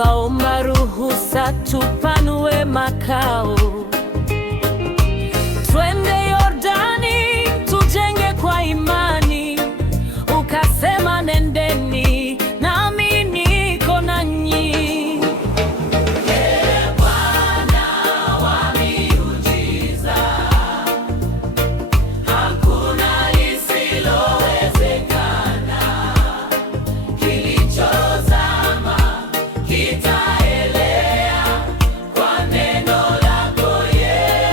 twaomba ruhusa tupanue makao, twende Yordani tujenge kwa imani. Ukasema nendeni, nami niko nanyi. Ee Bwana wa miujiza, hakuna lisilowezekana. Kilichozama kitaelea kwa neno lako Yesu.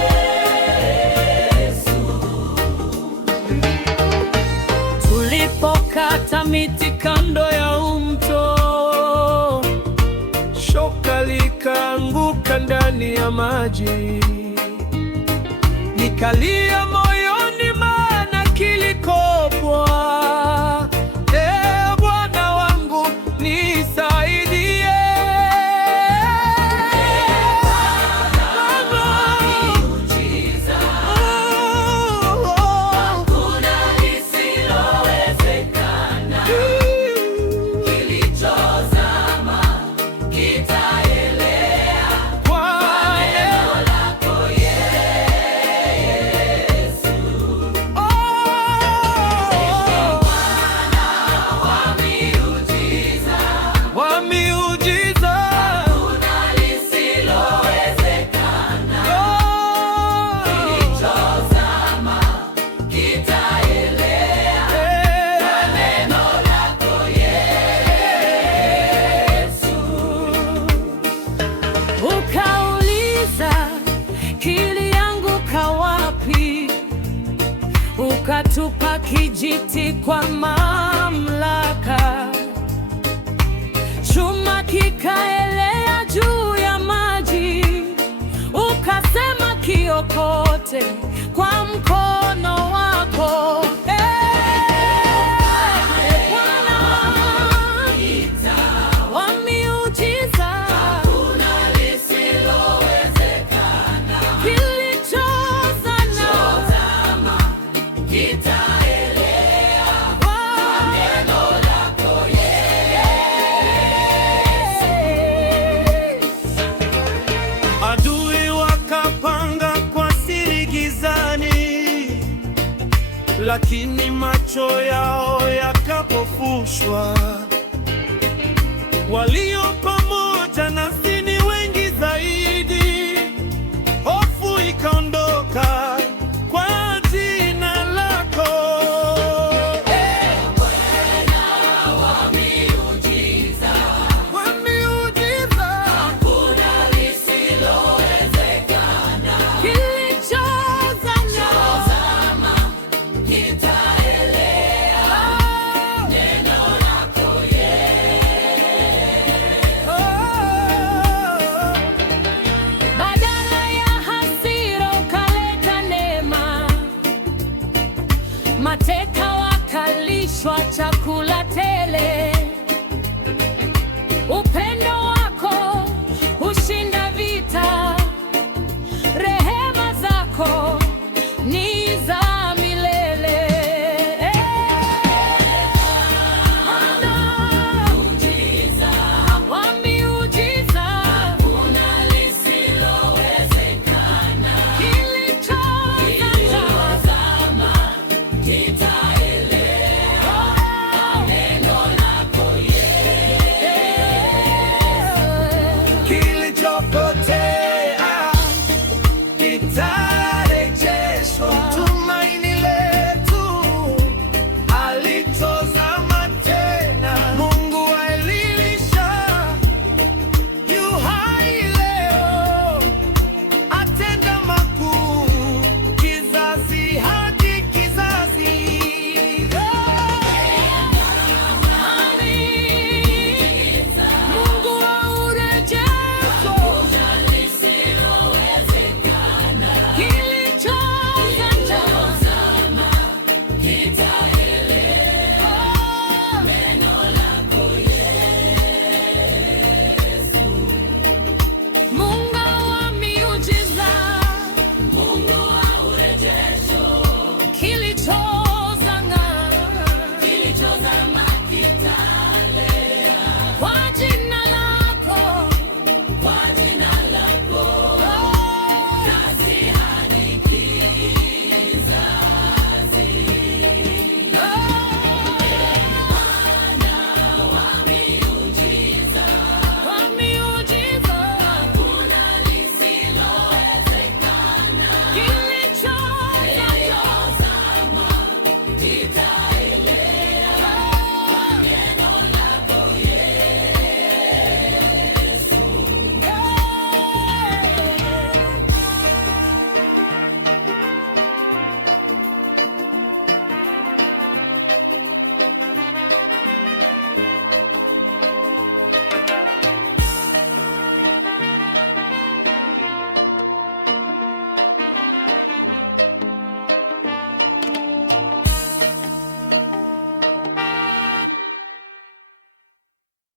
Tulipokata miti kando ya mto, shoka likaanguka ndani ya maji. Nikalia moyoni, maana kilikopwa. Ee Bwana wangu nisaidie. hakuna lisilowezekana. Kilichozama kitaelea Kwa neno lako Yesu. wa miujiza, Hakuna lisilowezekana. Kilichozama kitaelea neno lako Yesu. Ukauliza, kilianguka wapi? Ukatupa kijiti kwa mamlaka, chuma kikaelea juu ya maji. Ukasema kiokote kwa mkono wako. Bwana wa miujiza, kilichozama kitaelea kwa neno lako Yesu. adui wakapanga kwa siri gizani, lakini macho yao yakapofushwa.